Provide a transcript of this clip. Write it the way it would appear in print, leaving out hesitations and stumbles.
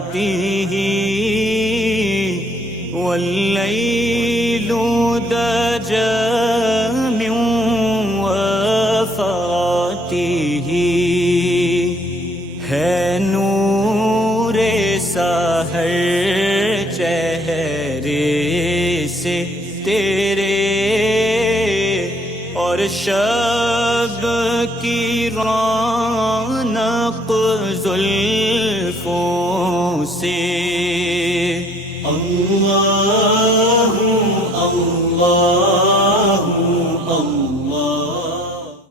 رحمته والليل دجى من وفاته ہے نور سحر چہرے سے تیرے اور شب کی رونق زلفوں سے اللہ اللہ